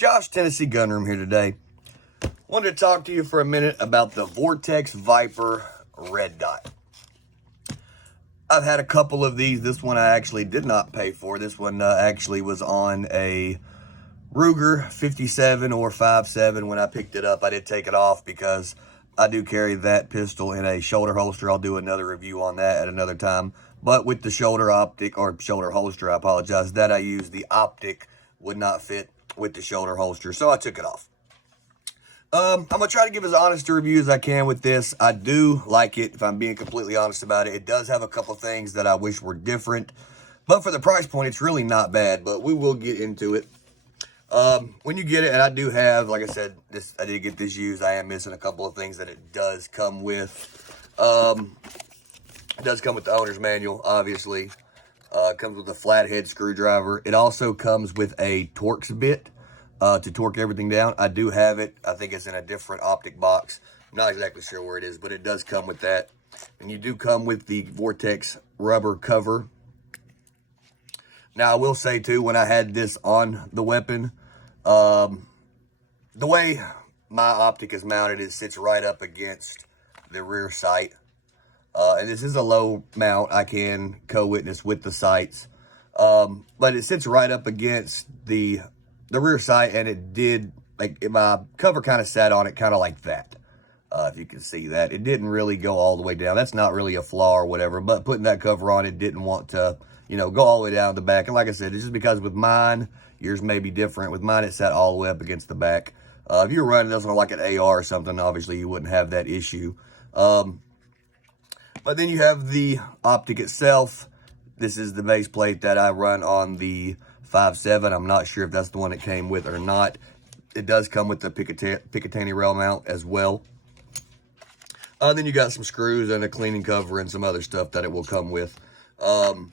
Josh, Tennessee Gunroom here today. Wanted to talk to you for a minute about the Vortex Viper Red Dot. I've had a couple of these. This one I actually did not pay for. This one actually was on a Ruger 57 or 5.7 when I picked it up. I did take it off because I do carry that pistol in a shoulder holster. I'll do another review on that at another time. But with the shoulder optic, or shoulder holster, I apologize, that I used, the optic would not fit with the shoulder holster, so I took it off. I'm going to try to give as honest a review as I can with this. I do like it, if I'm being completely honest about it. It does have a couple things that I wish were different. But for the price point, it's really not bad, but we will get into it. When you get it, and I do have, like I said, I did get this used. I am missing a couple of things that it does come with. It does come with the owner's manual, obviously. It comes with a flathead screwdriver. It also comes with a Torx bit to torque everything down. I do have it. I think it's in a different optic box. I'm not exactly sure where it is, but it does come with that. And you do come with the Vortex rubber cover. Now, I will say, too, when I had this on the weapon, the way my optic is mounted, it sits right up against the rear sight. And this is a low mount. I can co-witness with the sights. But it sits right up against the rear sight, and it did, like, my cover kind of sat on it kind of like that. If you can see that. It didn't really go all the way down. That's not really a flaw or whatever, but putting that cover on, it didn't want to, you know, go all the way down the back. And like I said, it's just because with mine, yours may be different. With mine, it sat all the way up against the back. If you were running this on like an AR or something, obviously you wouldn't have that issue. But then you have the optic itself. This is the base plate that I run on the 5.7. I'm not sure if that's the one it came with or not. It does come with the Picatinny rail mount as well. Then you got some screws and a cleaning cover and some other stuff that it will come with. Now,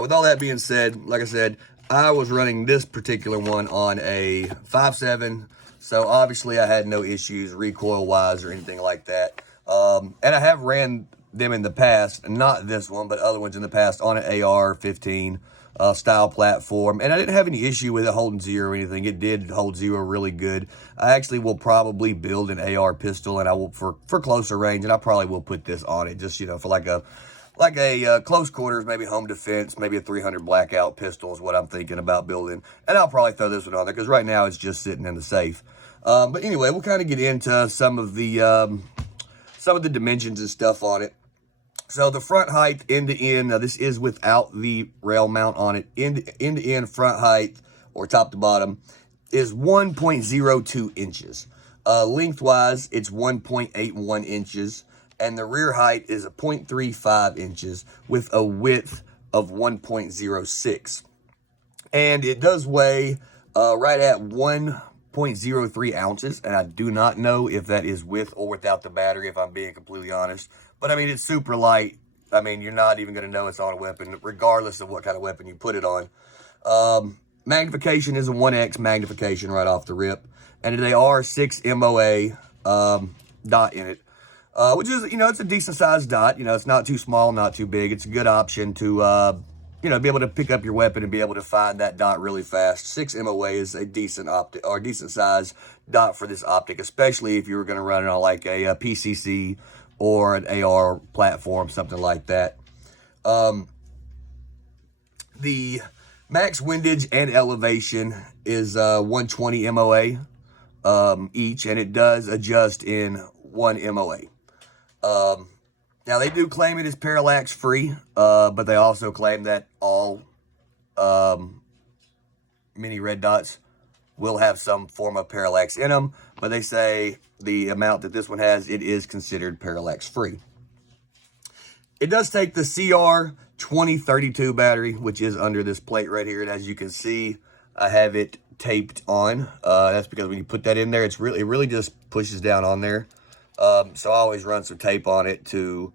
with all that being said, like I said, I was running this particular one on a 5.7. So obviously I had no issues recoil-wise or anything like that. And I have ran them in the past, not this one, but other ones in the past on an AR-15 style platform. And I didn't have any issue with it holding zero or anything. It did hold zero really good. I actually will probably build an AR pistol, and I will for closer range, and I probably will put this on it just, you know, for like a close quarters, maybe home defense, maybe a 300 blackout pistol is what I'm thinking about building. And I'll probably throw this one on there because right now it's just sitting in the safe. But anyway, we'll kind of get into some of the dimensions and stuff on it. So the front height, end to end, now this is without the rail mount on it, end to end front height, or top to bottom, is 1.02 inches. Lengthwise, it's 1.81 inches, and the rear height is a 0.35 inches with a width of 1.06. And it does weigh right at 1.03 ounces, and I do not know if that is with or without the battery, if I'm being completely honest. But I mean, it's super light. I mean, you're not even going to know it's on a weapon, regardless of what kind of weapon you put it on. Magnification is a 1x magnification right off the rip, and they are 6 MOA dot in it, which is, you know, it's a decent sized dot. You know, it's not too small, not too big. It's a good option to you know, be able to pick up your weapon and be able to find that dot really fast. 6 MOA is a decent optic, or decent size dot for this optic, especially if you were going to run it on like a PCC or an AR platform, something like that. The max windage and elevation is 120 MOA each, and it does adjust in 1 MOA. Now, they do claim it is parallax free, but they also claim that all mini red dots will have some form of parallax in them, but they say the amount that this one has, it is considered parallax free. It does take the CR 2032 battery, which is under this plate right here, and as you can see, I have it taped on. That's because when you put that in there, it really just pushes down on there. So I always run some tape on it to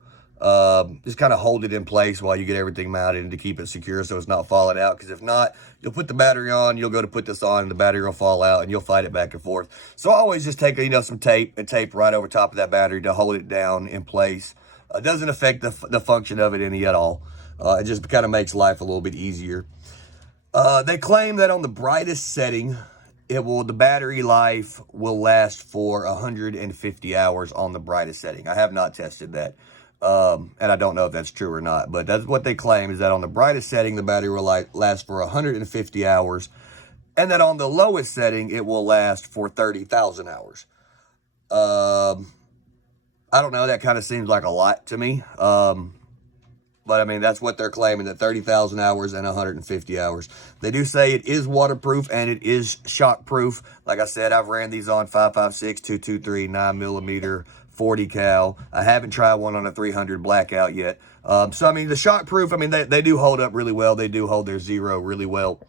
just kind of hold it in place while you get everything mounted and to keep it secure so it's not falling out. Because if not, you'll put the battery on, you'll go to put this on, and the battery will fall out, and you'll fight it back and forth. So I always just take, you know, some tape and tape right over top of that battery to hold it down in place. It doesn't affect the function of it any at all. It just kind of makes life a little bit easier. They claim that on the brightest setting, the battery life will last for 150 hours on the brightest setting. I have not tested that. And I don't know if that's true or not, but that's what they claim, is that on the brightest setting, the battery will last for 150 hours. And that on the lowest setting, it will last for 30,000 hours. I don't know. That kind of seems like a lot to me. But I mean, that's what they're claiming, that 30,000 hours and 150 hours. They do say it is waterproof and it is shockproof. Like I said, I've ran these on 5.56, 223, 9mm, 40 cal. I haven't tried one on a 300 blackout yet. So I mean, the shockproof, I mean, they do hold up really well. They do hold their zero really well.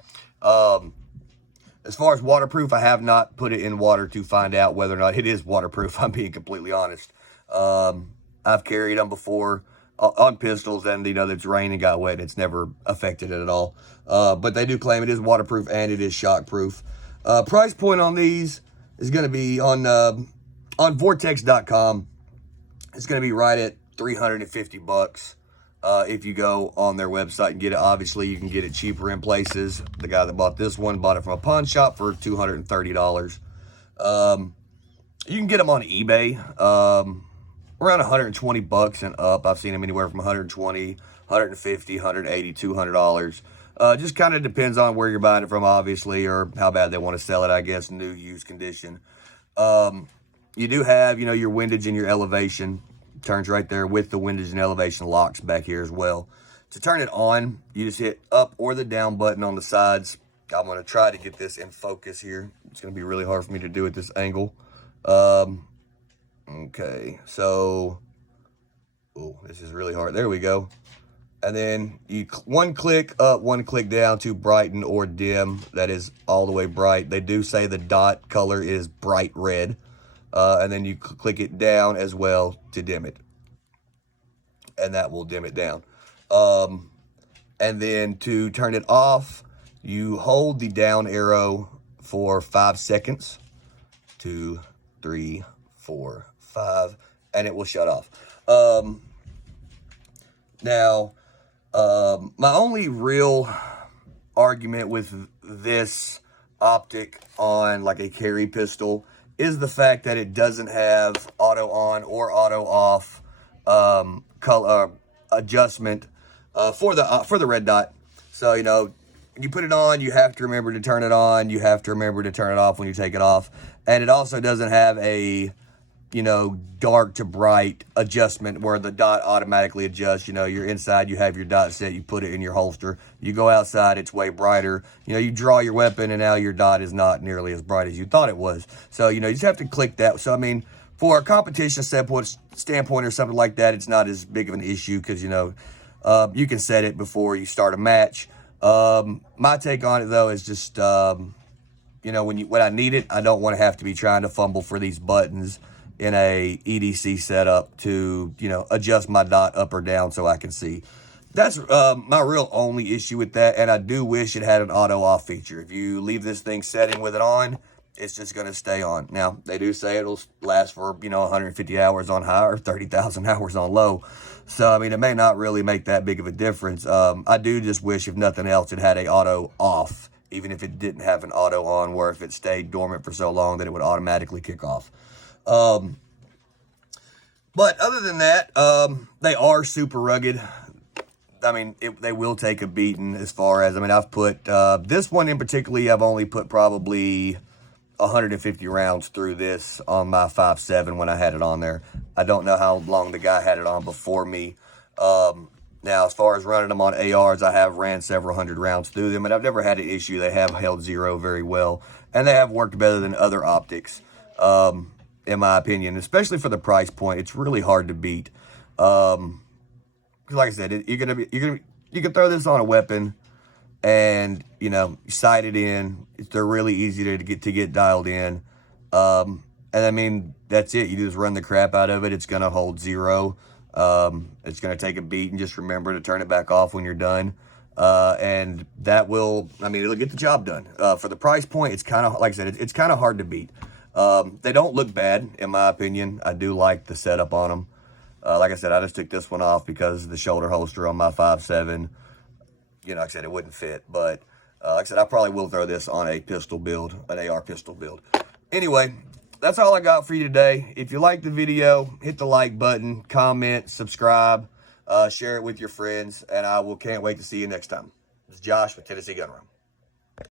As far as waterproof, I have not put it in water to find out whether or not it is waterproof. I'm being completely honest. I've carried them before on pistols, and you know, it's rained and got wet, and it's never affected it at all. But they do claim it is waterproof and it is shockproof. Price point on these is going to be on Vortex.com. It's going to be right at $350 if you go on their website and get it. Obviously, you can get it cheaper in places. The guy that bought this one bought it from a pawn shop for $230. You can get them on eBay. Around $120 and up. I've seen them anywhere from $120, $150, $180, $200. Just kind of depends on where you're buying it from, obviously, or how bad they want to sell it, I guess, new, used condition. You do have, you know, your windage and your elevation. Turns right there with the windage and elevation locks back here as well. To turn it on, you just hit up or the down button on the sides. I'm going to try to get this in focus here. It's going to be really hard for me to do at this angle. Okay, so, oh, this is really hard. There we go. And then you one click up, one click down to brighten or dim. That is all the way bright. They do say the dot color is bright red. And then you click it down as well to dim it. And that will dim it down. And then to turn it off, you hold the down arrow for 5 seconds. 2, 3, 4, 5, and it will shut off. Now, my only real argument with this optic on like a carry pistol is the fact that it doesn't have auto on or auto off color adjustment for the red dot. So, you know, when you put it on, you have to remember to turn it on. You have to remember to turn it off when you take it off. And it also doesn't have a, you know, dark to bright adjustment where the dot automatically adjusts. You know, you're inside, you have your dot set, you put it in your holster. You go outside, it's way brighter. You know, you draw your weapon and now your dot is not nearly as bright as you thought it was. So, you know, you just have to click that. So, I mean, for a competition standpoint or something like that, it's not as big of an issue because, you know, you can set it before you start a match. My take on it, though, is just, you know, when I need it, I don't want to have to be trying to fumble for these buttons in a EDC setup to, you know, adjust my dot up or down so I can see. That's my real only issue with that, and I do wish it had an auto off feature. If you leave this thing setting with it on, it's just going to stay on. Now, they do say it'll last for, you know, 150 hours on high or 30,000 hours on low. So, I mean, it may not really make that big of a difference. I do just wish, if nothing else, it had a auto off, even if it didn't have an auto on, where if it stayed dormant for so long that it would automatically kick off. But other than that, they are super rugged. I mean, they will take a beating as far as, I mean, I've put, this one in particular, I've only put probably 150 rounds through this on my 5.7 when I had it on there. I don't know how long the guy had it on before me. Now, as far as running them on ARs, I have ran several hundred rounds through them, and I've never had an issue. They have held zero very well, and they have worked better than other optics, in my opinion, especially for the price point. It's really hard to beat. Like I said, you can throw this on a weapon, and you know, you sight it in. They're really easy to get dialed in. And I mean, that's it. You just run the crap out of it. It's gonna hold zero. It's gonna take a beat, and just remember to turn it back off when you're done. And that will, I mean, it'll get the job done. For the price point, it's kind of, like I said, it's kind of hard to beat. They don't look bad, in my opinion. I do like the setup on them. Like I said, I just took this one off because the shoulder holster on my 5.7, you know, like I said, it wouldn't fit. But Like I said, I probably will throw this on a pistol build, an AR pistol build. Anyway, that's all I got for you today. If you like the video, hit the like button, comment, subscribe, share it with your friends, and I can't wait to see you next time. This is Josh with Tennessee Gun Room.